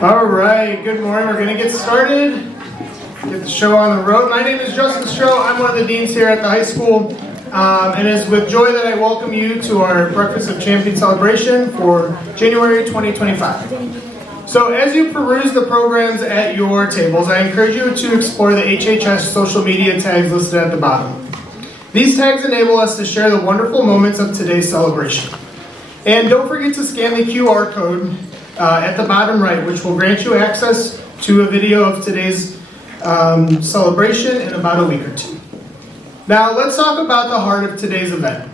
All right, good morning. We're going to get started, get the show on the road. My name is Justin Stroh. I'm one of the deans here at the high school. And it's with joy that I welcome you to our Breakfast of Champions celebration for January 2025. So as you peruse the programs at your tables, I encourage you to explore the HHS social media tags listed at the bottom. These tags enable us to share the wonderful moments of today's celebration. And don't forget to scan the QR code at the bottom right, which will grant you access to a video of today's celebration in about a week or two. Now let's talk about the heart of today's event.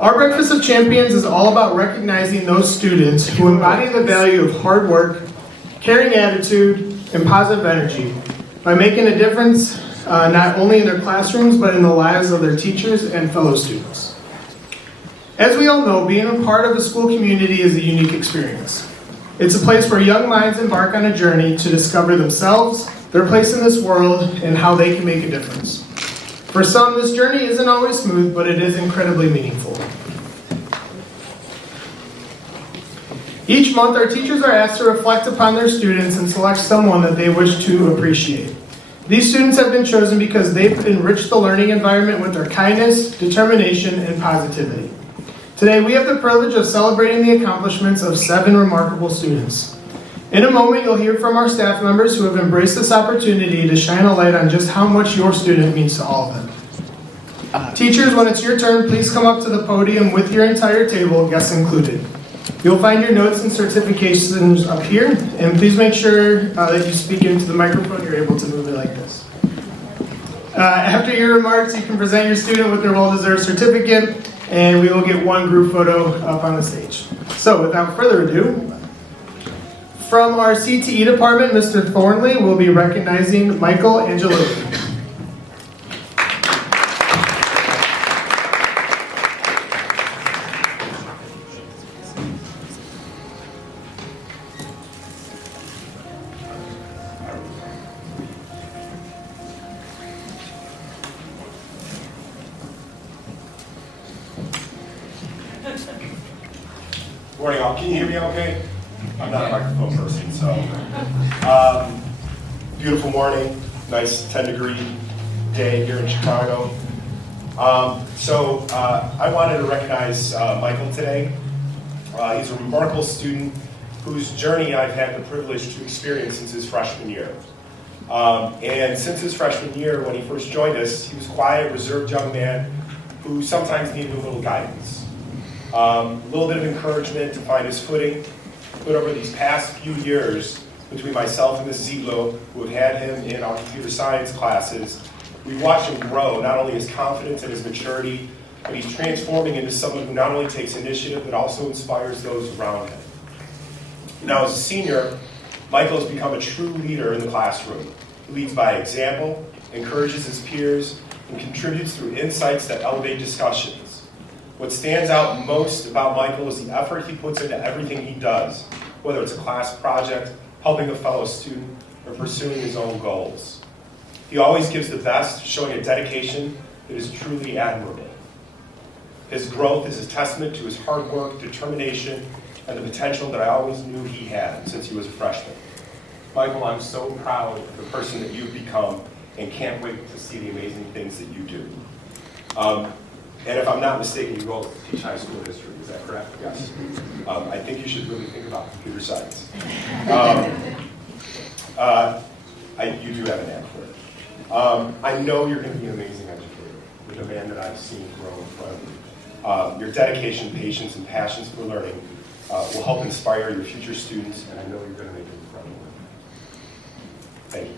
Our Breakfast of Champions is all about recognizing those students who embody the value of hard work, caring attitude, and positive energy by making a difference not only in their classrooms but in the lives of their teachers and fellow students. As we all know, being a part of a school community is a unique experience. It's a place where young minds embark on a journey to discover themselves, their place in this world, and how they can make a difference. For some, this journey isn't always smooth, but it is incredibly meaningful. Each month, our teachers are asked to reflect upon their students and select someone that they wish to appreciate. These students have been chosen because they've enriched the learning environment with their kindness, determination, and positivity. Today, we have the privilege of celebrating the accomplishments of 7 remarkable students. In a moment, you'll hear from our staff members who have embraced this opportunity to shine a light on just how much your student means to all of them. Teachers, when it's your turn, please come up to the podium with your entire table, guests included. You'll find your notes and certifications up here, and please make sure that you speak into the microphone. You're able to move it like this. After your remarks, you can present your student with their well-deserved certificate, and we will get one group photo up on the stage. So without further ado, from our CTE department, Mr. Thornley will be recognizing Michael Angelotti. Morning all, can you hear me okay? I'm not a microphone person, so. Beautiful morning, nice 10-degree day here in Chicago. I wanted to recognize Michael today. He's a remarkable student whose journey I've had the privilege to experience since his freshman year. And since his freshman year, when he first joined us, he was a quiet, reserved young man who sometimes needed a little guidance. A little bit of encouragement to find his footing. But over these past few years, between myself and Ms. Ziegler, who have had him in our computer science classes, we've watched him grow, not only his confidence and his maturity, but he's transforming into someone who not only takes initiative, but also inspires those around him. Now, as a senior, Michael has become a true leader in the classroom. He leads by example, encourages his peers, and contributes through insights that elevate discussions. What stands out most about Michael is the effort he puts into everything he does, whether it's a class project, helping a fellow student, or pursuing his own goals. He always gives the best, showing a dedication that is truly admirable. His growth is a testament to his hard work, determination, and the potential that I always knew he had since he was a freshman. Michael, I'm so proud of the person that you've become and can't wait to see the amazing things that you do. And if I'm not mistaken, you go to teach high school history, is that correct? Yes. I think you should really think about computer science. You do have an knack for it. I know you're going to be an amazing educator, with a man that I've seen grow in front of you. Your dedication, patience, and passions for learning will help inspire your future students, and I know you're going to make it incredible. Thank you.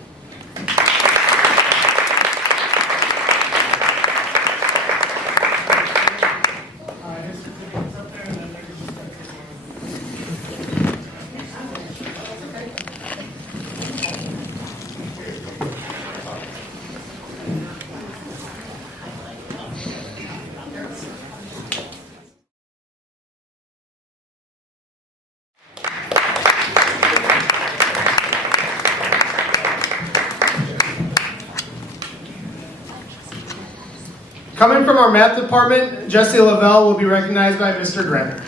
Coming from our math department, Jesse Lavelle will be recognized by Mr. Grenner.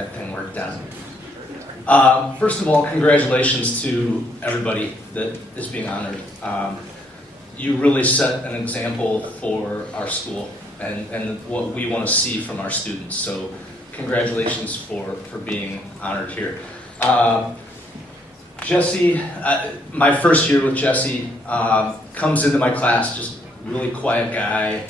that thing worked out. First of all, congratulations to everybody that is being honored. You really set an example for our school and what we want to see from our students. So congratulations for being honored here. Jesse, my first year with Jesse, comes into my class, just really quiet guy.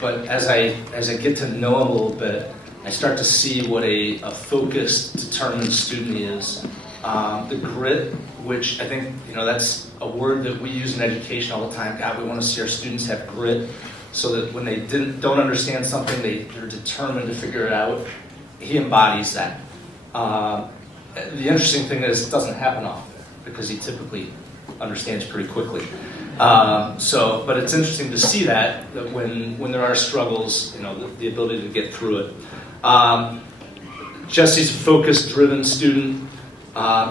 But as I get to know him a little bit, I start to see what a focused, determined student he is. The grit, which I think, that's a word that we use in education all the time. God, we want to see our students have grit so that when they don't understand something, they're determined to figure it out. He embodies that. The interesting thing is it doesn't happen often because he typically understands pretty quickly. But it's interesting to see that when there are struggles, the ability to get through it. Jesse's a focused, driven student.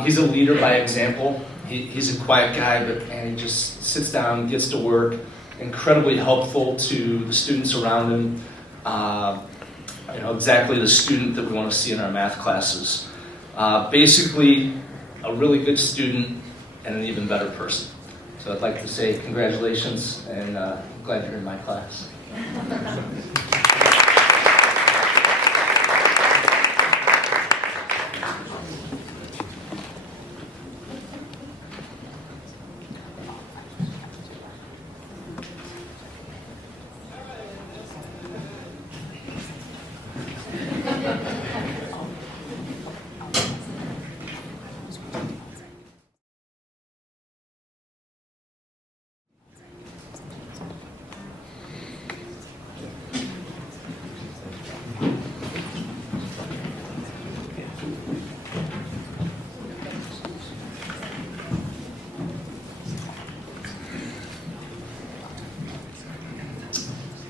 He's a leader by example. He's a quiet guy, but he just sits down, gets to work, incredibly helpful to the students around him. Exactly the student that we want to see in our math classes. Basically, a really good student and an even better person. So I'd like to say congratulations, and I'm glad you're in my class.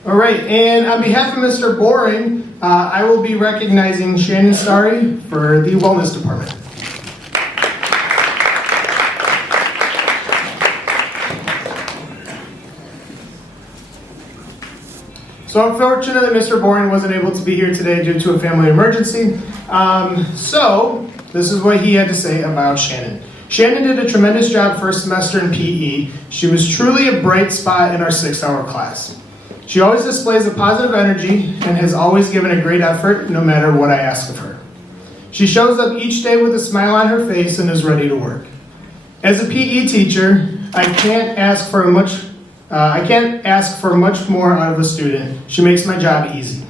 All right, and on behalf of Mr. Boring, I will be recognizing Shannon Starry for the Wellness Department. So unfortunately, Mr. Boring wasn't able to be here today due to a family emergency. So this is what he had to say about Shannon. Shannon did a tremendous job first semester in PE. She was truly a bright spot in our 6-hour class. She always displays a positive energy and has always given a great effort no matter what I ask of her. She shows up each day with a smile on her face and is ready to work. As a PE teacher, I can't ask for much more out of a student. She makes my job easy.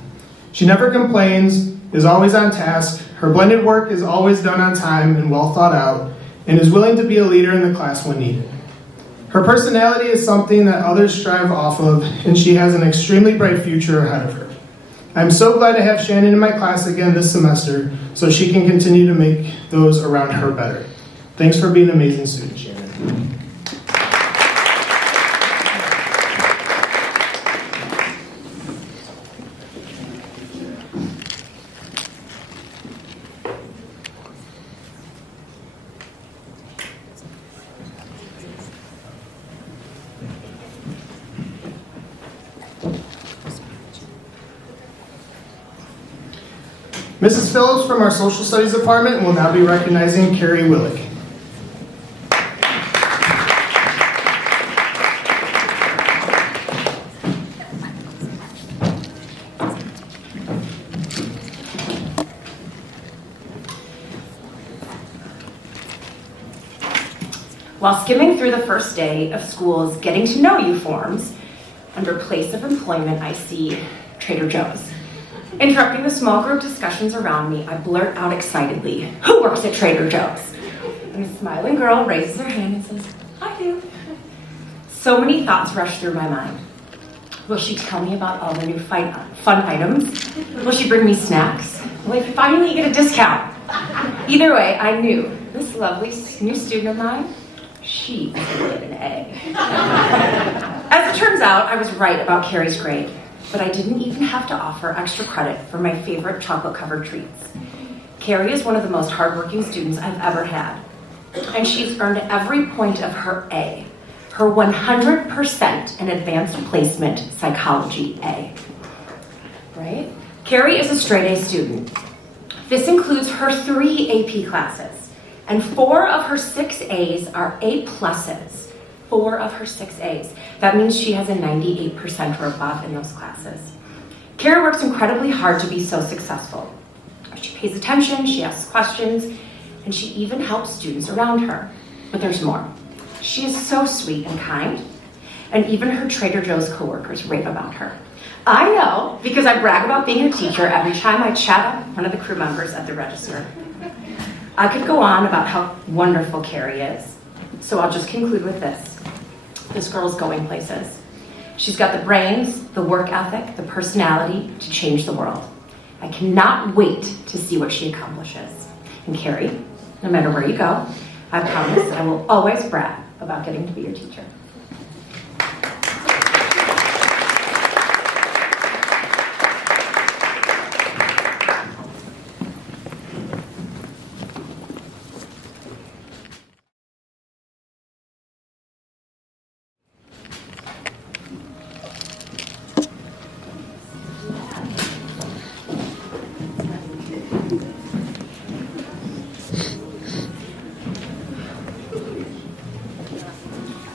She never complains, is always on task. Her blended work is always done on time and well thought out, and is willing to be a leader in the class when needed. Her personality is something that others strive off of, and she has an extremely bright future ahead of her. I'm so glad to have Shannon in my class again this semester so she can continue to make those around her better. Thanks for being an amazing student, Shannon. Mrs. Phillips from our Social Studies Department will now be recognizing Carrie Willick. While skimming through the first day of school's Getting to Know You forms, under place of employment, I see Trader Joe's. Interrupting the small group discussions around me, I blurt out excitedly, "Who works at Trader Joe's?" And a smiling girl raises her hand and says, "I do." So many thoughts rush through my mind. Will she tell me about all the new fun items? Will she bring me snacks? Will I finally get a discount? Either way, I knew this lovely new student of mine, she would get an A. As it turns out, I was right about Carrie's grade. But I didn't even have to offer extra credit for my favorite chocolate-covered treats. Carrie is one of the most hardworking students I've ever had, and she's earned every point of her A, her 100% in advanced placement psychology A. Right? Carrie is a straight A student. This includes her 3 AP classes, and 4 of her 6 A's are A pluses. 4 of her 6 A's. That means she has a 98% or above in those classes. Kara works incredibly hard to be so successful. She pays attention, she asks questions, and she even helps students around her. But there's more. She is so sweet and kind, and even her Trader Joe's coworkers rave about her. I know, because I brag about being a teacher every time I chat up one of the crew members at the register. I could go on about how wonderful Carrie is, so I'll just conclude with this. This girl's going places. She's got the brains, the work ethic, the personality to change the world. I cannot wait to see what she accomplishes. And Carrie, no matter where you go, I promise I will always brag about getting to be your teacher.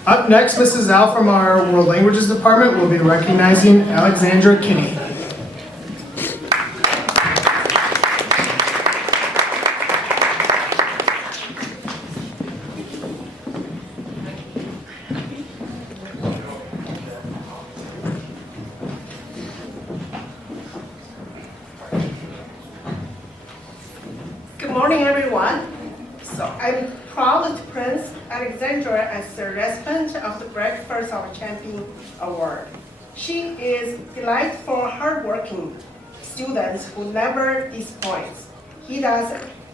Up next, Mrs. Al from our World Languages Department will be recognizing Alexandra Kinney. Good morning, everyone. So I'm proud to present Alexandra as the recipient of the Breakfast of Champion Award. She is delightful, hardworking student who never disappoints. He does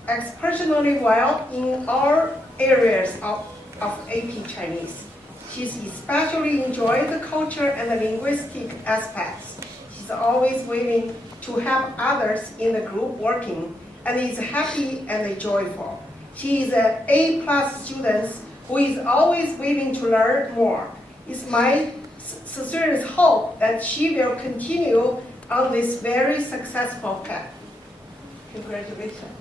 exceptionally well in all areas of AP Chinese. She's especially enjoys the culture and the linguistic aspects. She's always willing to help others in the group working and is happy and joyful. She is an A+ student who is always willing to learn more. It's my sincere hope that she will continue on this very successful path. Congratulations.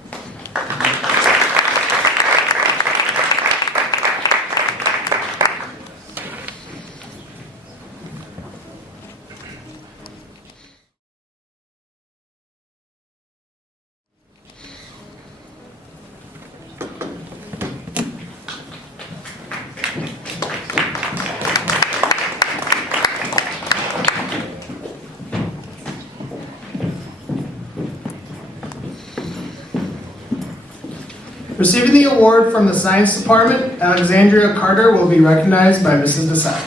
Receiving the award from the Science Department, Alexandria Carter will be recognized by Mrs. Desai.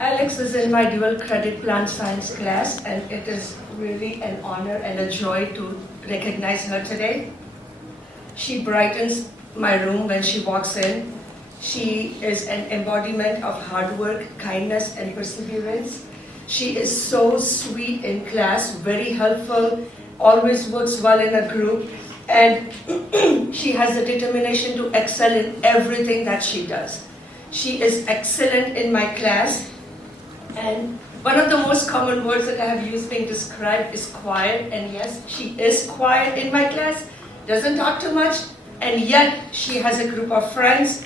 Alex is in my dual credit plant science class, and it is really an honor and a joy to recognize her today. She brightens my room when she walks in. She is an embodiment of hard work, kindness, and perseverance. She is so sweet in class, very helpful, always works well in a group, and she has the determination to excel in everything that she does. She is excellent in my class, and one of the most common words that I have used being described is quiet, and yes, she is quiet in my class, doesn't talk too much, and yet she has a group of friends.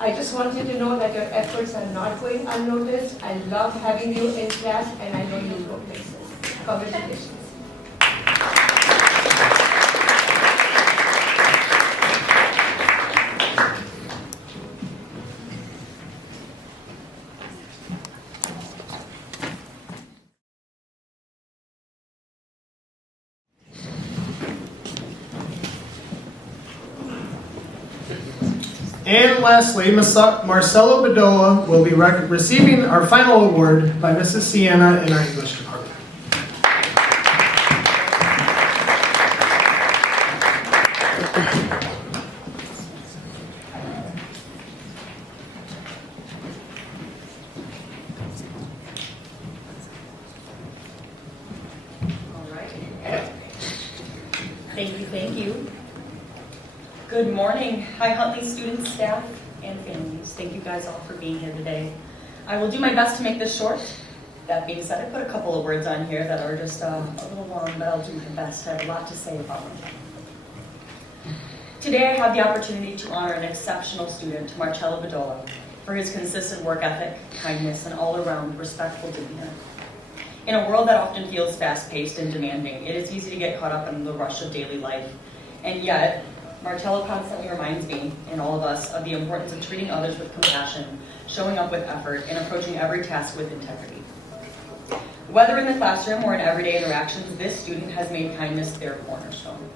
I just want you to know that your efforts are not going unnoticed. I love having you in class, and I know you'll go places. Congratulations. And lastly, Marcelo Bedolla will be receiving our final award by Mrs. Sienna in our English department. All right. Thank you, thank you. Good morning. Hi, Huntley students, staff, and families. Thank you guys all for being here today. I will do my best to make this short. That being said, I put a couple of words on here that are just a little long, but I'll do my best. I have a lot to say about them. Today I have the opportunity to honor an exceptional student, Marcello Bedolla, for his consistent work ethic, kindness, and all-around respectful demeanor. In a world that often feels fast-paced and demanding, it is easy to get caught up in the rush of daily life. And yet, Marcello constantly reminds me, and all of us, of the importance of treating others with compassion, showing up with effort, and approaching every task with integrity. Whether in the classroom or in everyday interactions, this student has made kindness their cornerstone.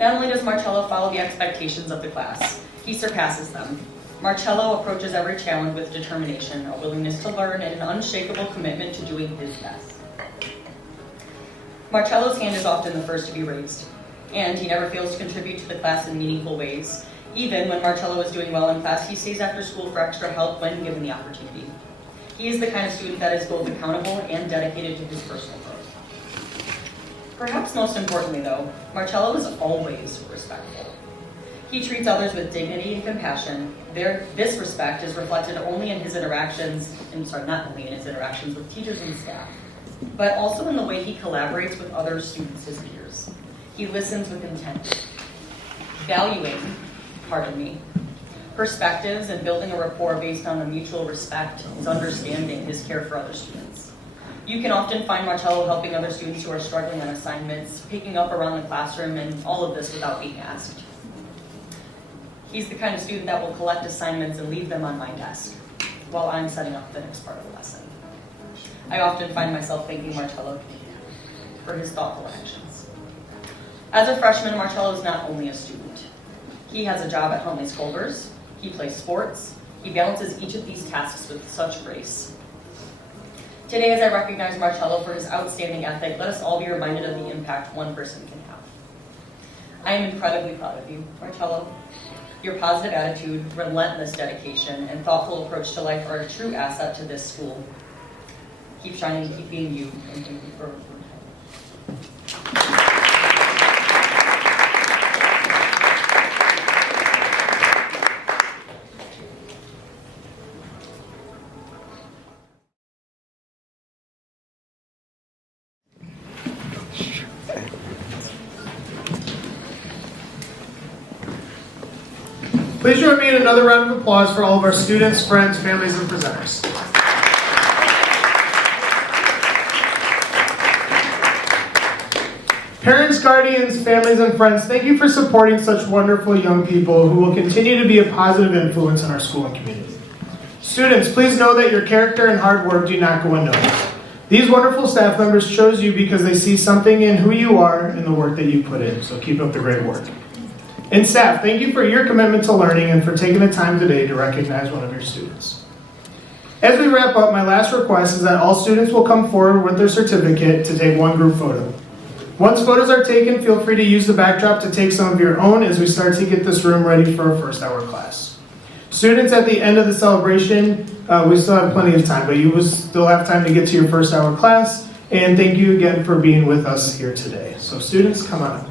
Not only does Marcello follow the expectations of the class, he surpasses them. Marcello approaches every challenge with determination, a willingness to learn, and an unshakable commitment to doing his best. Marcello's hand is often the first to be raised, and he never fails to contribute to the class in meaningful ways. Even when Marcello is doing well in class, he stays after school for extra help when given the opportunity. He is the kind of student that is both accountable and dedicated to his personal growth. Perhaps most importantly, though, Marcello is always respectful. He treats others with dignity and compassion. This respect is reflected not only in his interactions with teachers and staff, but also in the way he collaborates with other students, his peers. He listens with intent, valuing, perspectives and building a rapport based on the mutual respect, his understanding, his care for other students. You can often find Marcello helping other students who are struggling on assignments, picking up around the classroom, and all of this without being asked. He's the kind of student that will collect assignments and leave them on my desk while I'm setting up the next part of the lesson. I often find myself thanking Marcello for his thoughtful actions. As a freshman, Marcello is not only a student. He has a job at Huntley Skolvers. He plays sports. He balances each of these tasks with such grace. Today, as I recognize Marcello for his outstanding ethic, let us all be reminded of the impact one person can have. I am incredibly proud of you, Marcello. Your positive attitude, relentless dedication, and thoughtful approach to life are a true asset to this school. Keep shining, keep being you, and thank you for Please join me in another round of applause for all of our students, friends, families, and presenters. Parents, guardians, families, and friends, thank you for supporting such wonderful young people who will continue to be a positive influence in our school and community. Students, please know that your character and hard work do not go unnoticed. These wonderful staff members chose you because they see something in who you are and the work that you put in, so keep up the great work. And staff, thank you for your commitment to learning and for taking the time today to recognize one of your students. As we wrap up, my last request is that all students will come forward with their certificate to take one group photo. Once photos are taken, feel free to use the backdrop to take some of your own as we start to get this room ready for our first hour class. Students, at the end of the celebration, we still have plenty of time, but you will still have time to get to your first hour class. And thank you again for being with us here today. So students, come on up.